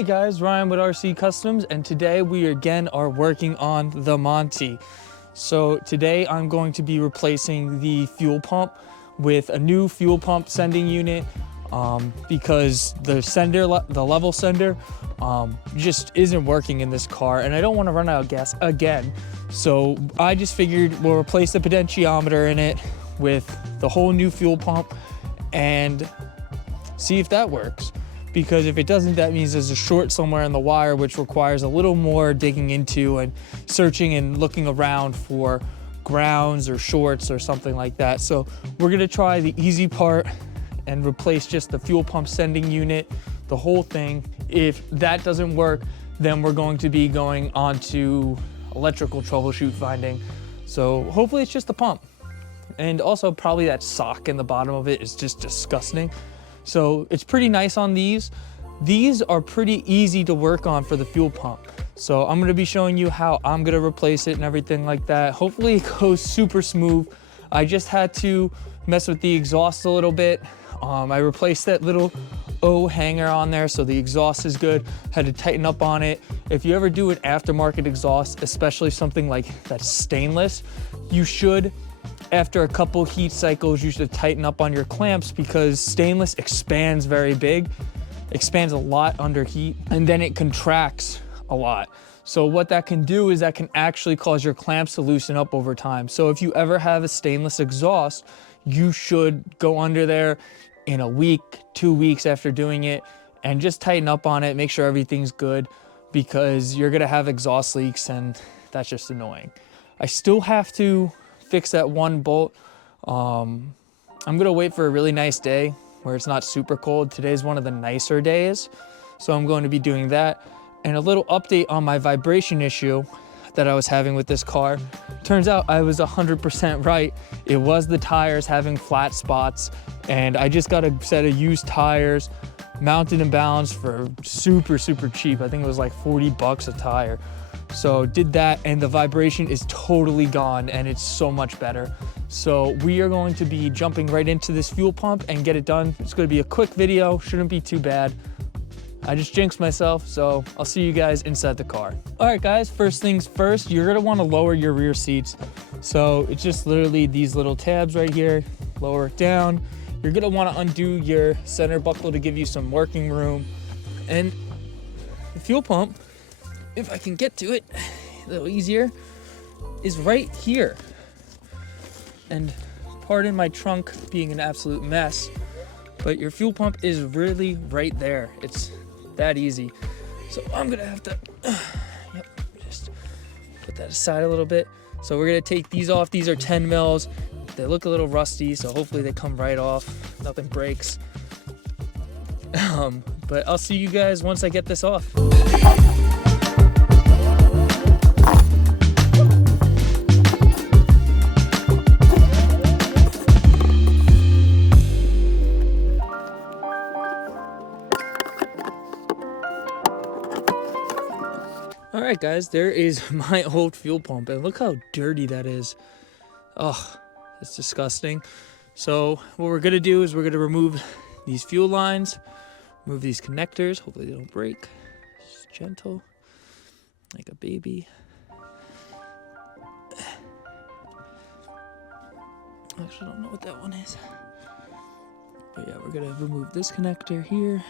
Hey guys, Ryan with RC Customs, and today we again are working on the Monte. So today I'm going to be replacing the fuel pump with a new fuel pump sending unit because the level sender just isn't working in this car, and I don't want to run out of gas again. So I just figured we'll replace the potentiometer in it with the whole new fuel pump and see if that works. Because if it doesn't, that means there's a short somewhere in the wire, which requires a little more digging into and searching and looking around for grounds or shorts or something like that. So we're gonna try the easy part and replace just the fuel pump sending unit, the whole thing. If that doesn't work, then we're going to be going on to electrical troubleshoot finding. So hopefully it's just the pump. And also probably that sock in the bottom of it is just disgusting. So it's pretty nice on these. These are pretty easy to work on for the fuel pump. So I'm gonna be showing you how I'm gonna replace it and everything like that. Hopefully it goes super smooth. I just had to mess with the exhaust a little bit. I replaced that little O hanger on there so the exhaust is good. Had to tighten up on it. If you ever do an aftermarket exhaust, especially something like that's stainless, you should, after a couple heat cycles, you should tighten up on your clamps because stainless expands very big, expands a lot under heat, and then it contracts a lot. So what that can do is that can actually cause your clamps to loosen up over time. So if you ever have a stainless exhaust, you should go under there in a week, 2 weeks after doing it, and just tighten up on it, make sure everything's good, because you're gonna have exhaust leaks and that's just annoying. I still have to fix that one bolt. I'm gonna wait for a really nice day where it's not super cold. Today's one of the nicer days, so I'm going to be doing that. And a little update on my vibration issue that I was having with this car. Turns out I was 100% right. It was the tires having flat spots, and I just got a set of used tires, mounted and balanced for super cheap. I think it was like 40 bucks a tire. So did that, and the vibration is totally gone, and it's so much better. So we are going to be jumping right into this fuel pump and get it done. It's going to be a quick video, shouldn't be too bad. I just jinxed myself, so I'll see you guys inside the car. All right guys, first things first, you're gonna wanna lower your rear seats. So it's just literally these little tabs right here, lower it down. You're gonna wanna undo your center buckle to give you some working room. And the fuel pump, if I can get to it a little easier, is right here. And pardon my trunk being an absolute mess, but your fuel pump is really right there. It's that easy. So I'm gonna have to, just put that aside a little bit. So we're gonna take these off. These are 10 mils. They look a little rusty, so hopefully they come right off. Nothing breaks. But I'll see you guys once I get this off. All right guys, there is my old fuel pump, and look how dirty that is. Oh, it's disgusting. So what we're gonna do is we're gonna remove these fuel lines, remove these connectors, hopefully they don't break. Just gentle, like a baby. Actually, I don't know what that one is. But yeah, we're gonna remove this connector here.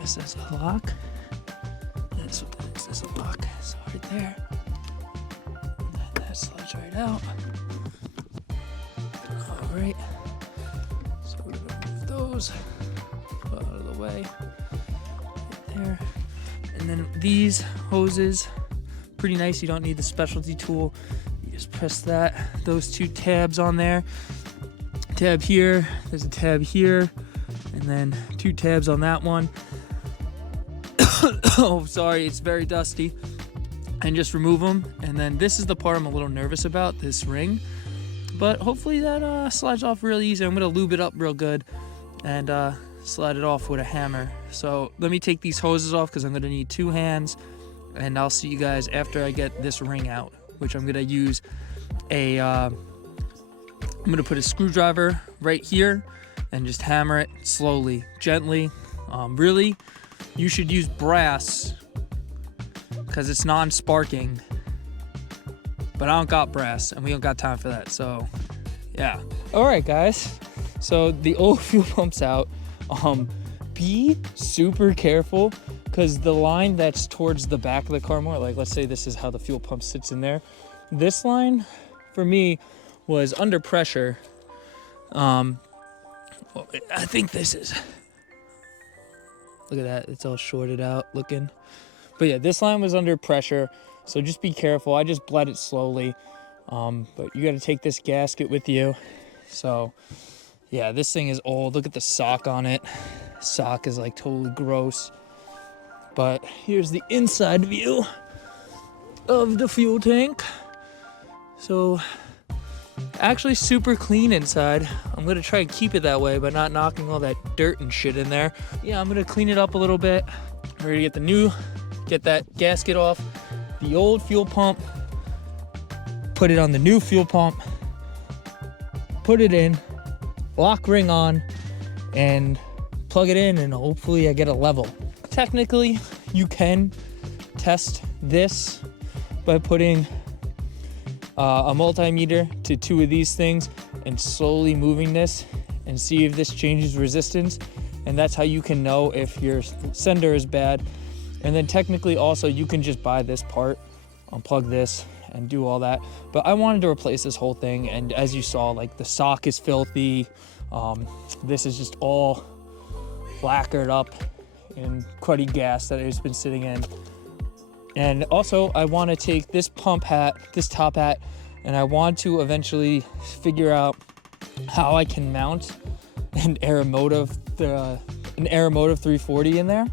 This is a lock. That's what that is. There's a lock. So right there. And then that slides right out. All right. So we're gonna move those out of the way. Right there. And then these hoses, pretty nice. You don't need the specialty tool. You just press those two tabs on there. Tab here. There's a tab here, and then two tabs on that one. Oh, sorry, it's very dusty. And just remove them. And then this is the part I'm a little nervous about, this ring. But hopefully that slides off really easy. I'm gonna lube it up real good and slide it off with a hammer. So let me take these hoses off because I'm gonna need 2 hands. And I'll see you guys after I get this ring out, which I'm gonna use I'm gonna put a screwdriver right here and just hammer it slowly, gently, Really, you should use brass because it's non-sparking. But I don't got brass, and we don't got time for that, so yeah. All right, guys. So the old fuel pump's out. Be super careful because the line that's towards the back of the car more, like let's say this is how the fuel pump sits in there. This line for me was under pressure. I think this is, look at that, it's all shorted out looking. But yeah, this line was under pressure, so just be careful. I just bled it slowly. But you got to take this gasket with you. So yeah, this thing is old. Look at the sock on it. Sock is like totally gross. But here's the inside view of the fuel tank. So actually super clean inside. I'm gonna try and keep it that way by not knocking all that dirt and shit in there. Yeah, I'm gonna clean it up a little bit. We're gonna get that gasket off the old fuel pump, put it on the new fuel pump, put it in, lock ring on, and plug it in, and hopefully I get a level. Technically, you can test this by putting a multimeter to two of these things and slowly moving this and see if this changes resistance. And that's how you can know if your sender is bad. And then technically also you can just buy this part, unplug this and do all that. But I wanted to replace this whole thing. And as you saw, like the sock is filthy. This is just all lacquered up in cruddy gas that it's been sitting in. And also I want to take this pump hat, this top hat, and I want to eventually figure out how I can mount an Aeromotive 340 in there.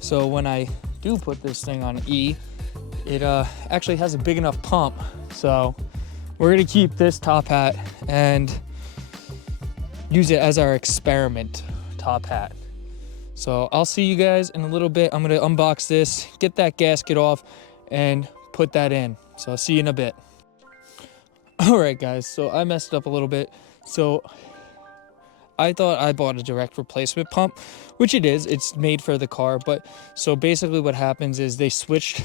So when I do put this thing on E, it actually has a big enough pump. So we're gonna keep this top hat and use it as our experiment top hat. So I'll see you guys in a little bit. I'm gonna unbox this, get that gasket off, and put that in. So I'll see you in a bit. All right, guys, so I messed up a little bit. So I thought I bought a direct replacement pump, which it is, it's made for the car. But so basically what happens is they switched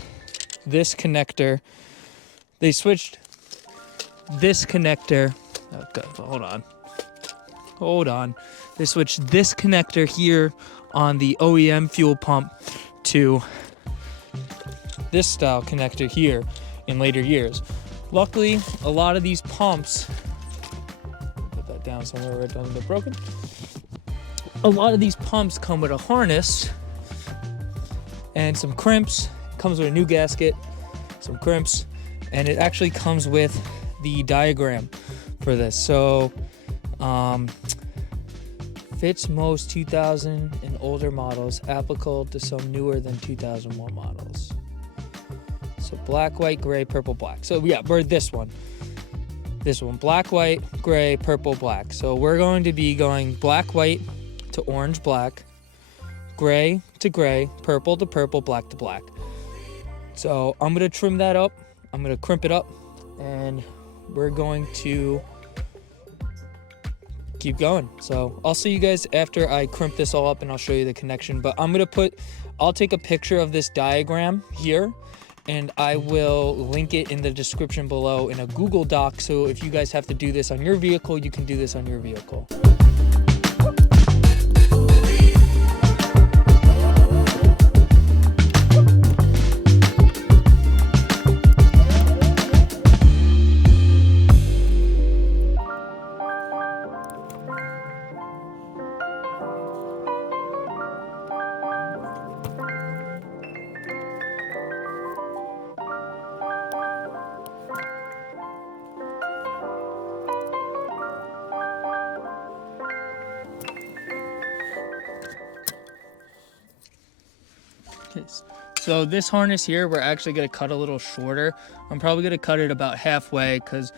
this connector. They switched this connector. Oh God, hold on. They switched this connector here on the OEM fuel pump to this style connector here in later years. Luckily, a lot of these pumps, put that down somewhere where it doesn't get broken. A lot of these pumps come with a harness and some crimps. It comes with a new gasket, some crimps, and it actually comes with the diagram for this. So, fits most 2000 and older models, applicable to some newer than 2001 models. So black, white, gray, purple, black. So yeah, we're this one, black, white, gray, purple, black. So we're going to be going black, white to orange, black, gray to gray, purple to purple, black to black. So I'm gonna trim that up, I'm gonna crimp it up, and we're going to keep going. So I'll see you guys after I crimp this all up and I'll show you the connection. But I'll take a picture of this diagram here and I will link it in the description below in a Google Doc. So if you guys have to do this on your vehicle, you can do this on your vehicle. So this harness here, we're actually gonna cut a little shorter. I'm probably gonna cut it about halfway because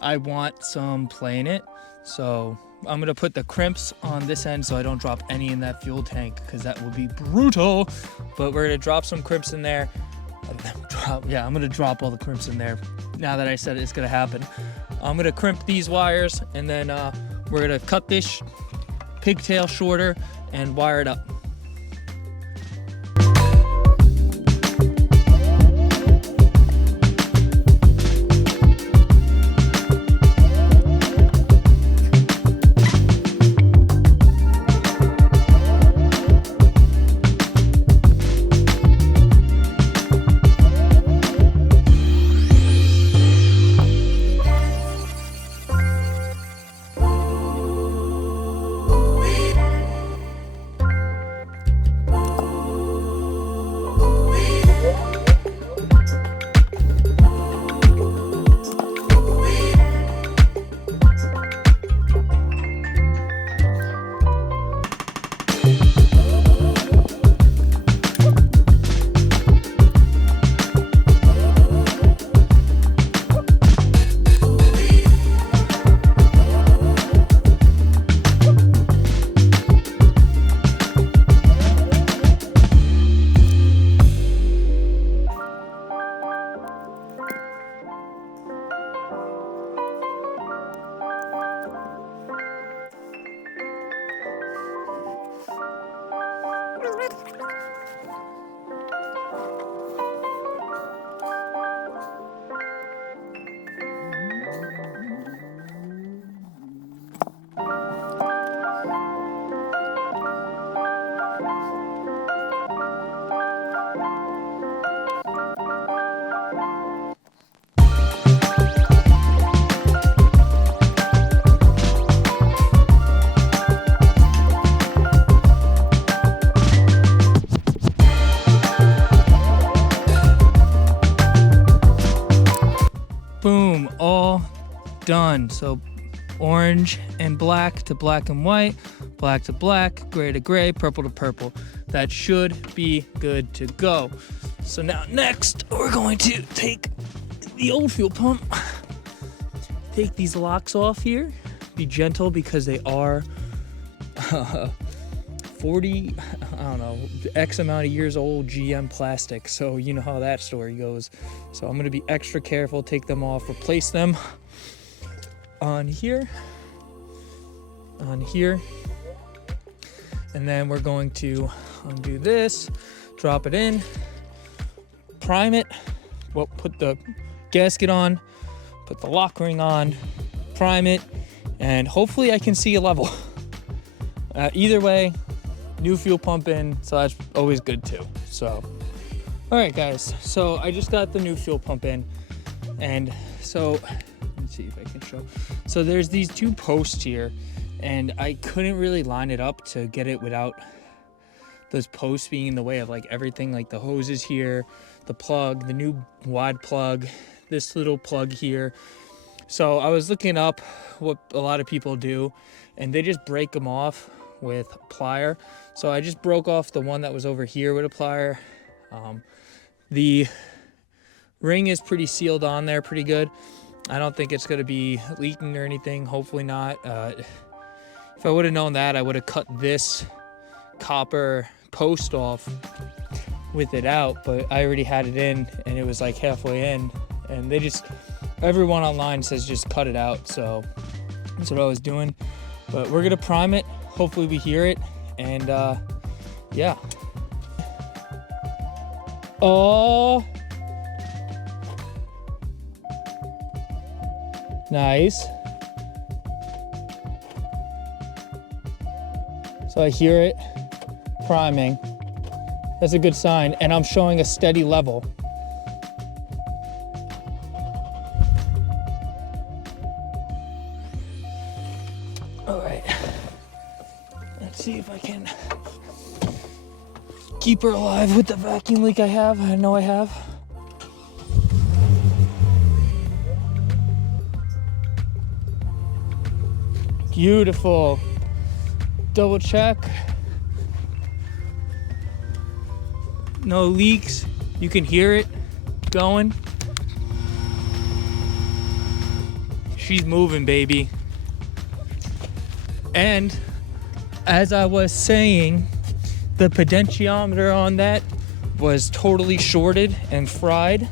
I want some play in it. So I'm gonna put the crimps on this end so I don't drop any in that fuel tank because that would be brutal. But we're gonna drop some crimps in there. I'm gonna drop all the crimps in there. Now that I said it's gonna happen. I'm gonna crimp these wires and then we're gonna cut this pigtail shorter and wire it up. Boom, all done. So orange and black to black and white, black to black, gray to gray, purple to purple. That should be good to go. So now next, we're going to take the old fuel pump, take these locks off here. Be gentle because they are 40, I don't know, X amount of years old GM plastic. So you know how that story goes. So I'm gonna be extra careful, take them off, replace them on here, and then we're going to undo this, drop it in, prime it, well, put the gasket on, put the lock ring on, prime it, and hopefully I can see a level. Either way, new fuel pump in, so that's always good too. So, all right guys, so I just got the new fuel pump in, and so let's see if I can show. So there's these two posts here, and I couldn't really line it up to get it without those posts being in the way of like everything, like the hoses here, the plug, the new wide plug, this little plug here. So I was looking up what a lot of people do, and they just break them off with a plier. So I just broke off the one that was over here with a plier. The ring is pretty sealed on there, pretty good. I don't think it's gonna be leaking or anything, hopefully not. If I would have known that, I would have cut this copper post off with it out, but I already had it in and it was like halfway in, and they just, everyone online says just cut it out, so that's what I was doing. But we're gonna prime it, hopefully we hear it, and yeah. Oh, nice. So I hear it priming. That's a good sign, and I'm showing a steady level. All right, let's see if I can keep her alive with the vacuum leak I have. I know I have. Beautiful. Double check. No leaks. You can hear it going. She's moving, baby. And as I was saying, the potentiometer on that was totally shorted and fried.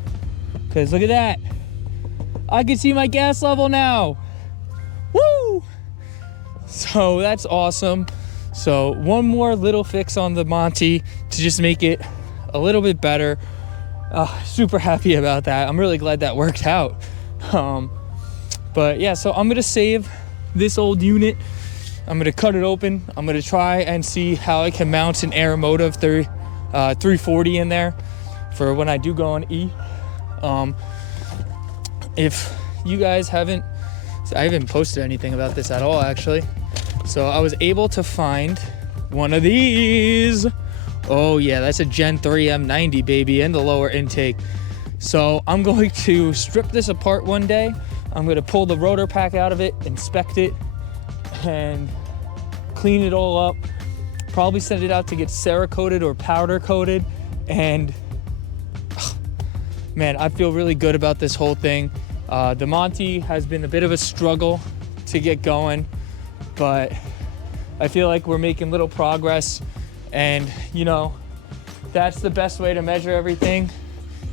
Because look at that. I can see my gas level now. Woo! So that's awesome. So one more little fix on the Monte to just make it a little bit better. Super happy about that. I'm really glad that worked out. But yeah, so I'm gonna save this old unit. I'm gonna cut it open. I'm gonna try and see how I can mount an Aeromotive 340 in there for when I do go on E. If you guys haven't, I haven't posted anything about this at all actually. So I was able to find one of these. Oh yeah, that's a Gen 3 M90 baby, and the lower intake. So I'm going to strip this apart one day. I'm gonna pull the rotor pack out of it, inspect it, and clean it all up. Probably send it out to get Cerakoted or powder coated. And man, I feel really good about this whole thing. The Monte has been a bit of a struggle to get going, but I feel like we're making little progress, and you know, that's the best way to measure everything,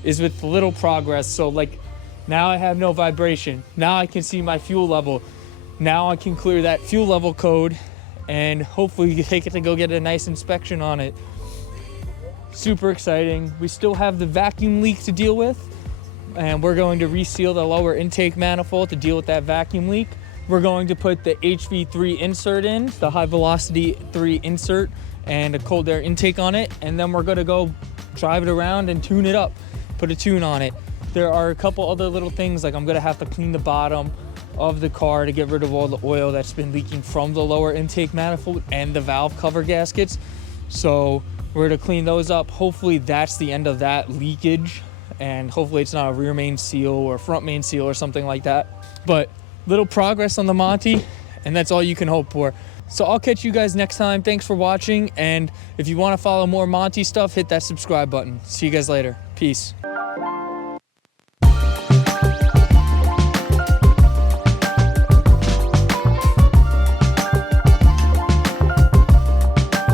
is with little progress. So like now I have no vibration. Now I can see my fuel level. Now I can clear that fuel level code and hopefully take it to go get a nice inspection on it. super exciting. We still have the vacuum leak to deal with, and we're going to reseal the lower intake manifold to deal with that vacuum leak. We're going to put the HV3 insert in, the high velocity 3 insert, and a cold air intake on it, and then we're gonna go drive it around and tune it up, put a tune on it. There are a couple other little things, like I'm gonna have to clean the bottom of the car to get rid of all the oil that's been leaking from the lower intake manifold and the valve cover gaskets. So we're gonna clean those up. Hopefully that's the end of that leakage, and hopefully it's not a rear main seal or front main seal or something like that. But little progress on the Monte, and that's all you can hope for. So I'll catch you guys next time. Thanks for watching, and if you want to follow more Monte stuff, hit that subscribe button. See you guys later. Peace.